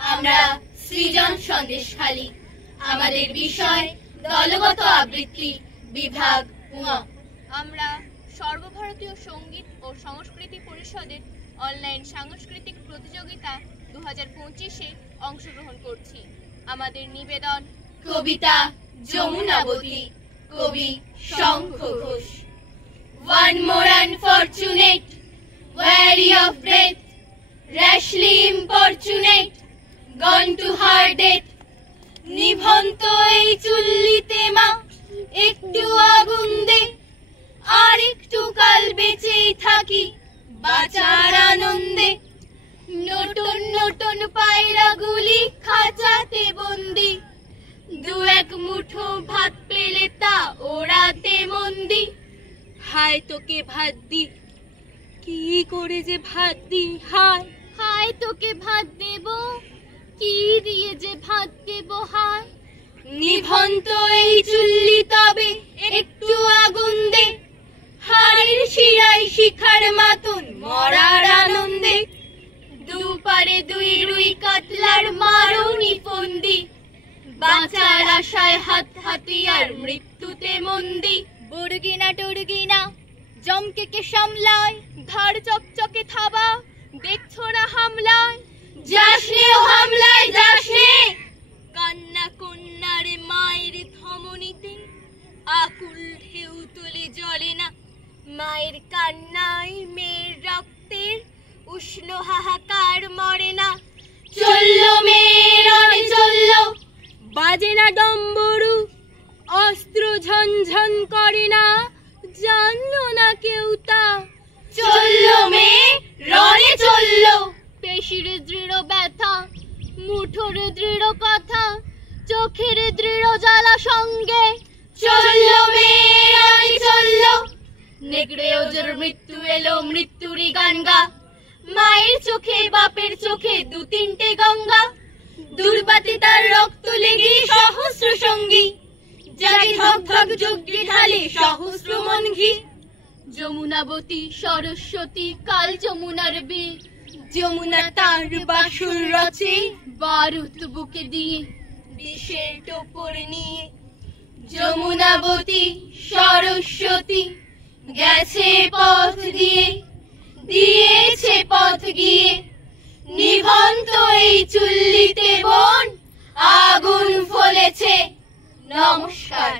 আমরা সৃজন সন্দেশখালী। আমাদের বিষয় দলগত আবৃত্তি বিভাগ ঙ। আমরা সর্বভারতীয় সঙ্গীত ও সংস্কৃতি পরিষদের অনলাইন সাংস্কৃতিক প্রতিযোগিতা 2025-এ অংশগ্রহণ করছি। আমাদের নিবেদন কবিতা যমুনাবতী, কবি Shankha Ghosh. One more unfortunate, weary of breath, rashly importunate, gone to her death. নিভন্ত এই চুল্লিতে মা একটু আগুন দে, আর একটু কাল বেঁচেই থাকি বাঁচার আনন্দে। নতুন নতুন পায়রাগুলি খাঁচাতে বন্দি, দু এক মুঠো ভাত পেলে তা ওড়াতে মন্দি। হায় তোকে ভাত দি, কি করে যে ভাত দি, হায় হায় তোকে ভাত দেব, কি দিয়ে যে ভাত দেব হায়। নিভন্ত এই চুল্লি তবে একটু আগুন দে, হাড়ের শিরায় শিখার মাতন মরার আনন্দে। দুপারে দুই রুই কাতলার মারুনি ফন্দি, বাঁচার আশায় হাত হাতিয়ার মৃত্যুতে মন্দি। বুড়গিনা টুড়গিনা জমকে কে সামলায়, ধার চকচকে থাবা দেখছো না হামলায়। যাসনে ও হামলায় যাসনে, কান্না কন্যার মায়ের ধমনীতে আকুল ঢেউ তুলে জ্বলে না। মায়ের কান্নায় মেয়ের রক্তের উষ্ণ হাহাকার মরে না। চললো মেয়ে রণে চললো, বাজে না ডম্বরু, অস্ত্র ঝনঝন করে না, জানলো না কেউ তা। চললো মেয়ে রণে চললো, পেশির দৃঢ় ব্যথা, মুঠোর দৃঢ় কথা, চোখের দৃঢ় জ্বালা সঙ্গে। চললো মেয়ে রণে চললো, নেকড়ে ওজোর মৃত্যু এলো মৃত্যুরই গান গা। মায়ের চোখে বাপের চোখে দু তিনটে গঙ্গা, দুর্বাতে তার রক্ত লেগে সহস্র সঙ্গী, জাগে ধক ধক যজ্ঞে ঢালে সহস্র মন ঘি। যমুনাবতী সরস্বতী কাল যমুনার বীর, যমুনা তার বাসুর রচে বারুদ বুকে দিয়ে বিষের টোপর নিয়ে। যমুনাবতী সরস্বতী গেছে পথ দিয়ে, দিয়েছে পথ গিয়ে। নিভন্ত এই চুল্লিতে বোন আগুন ফলেছে। নমস্কার।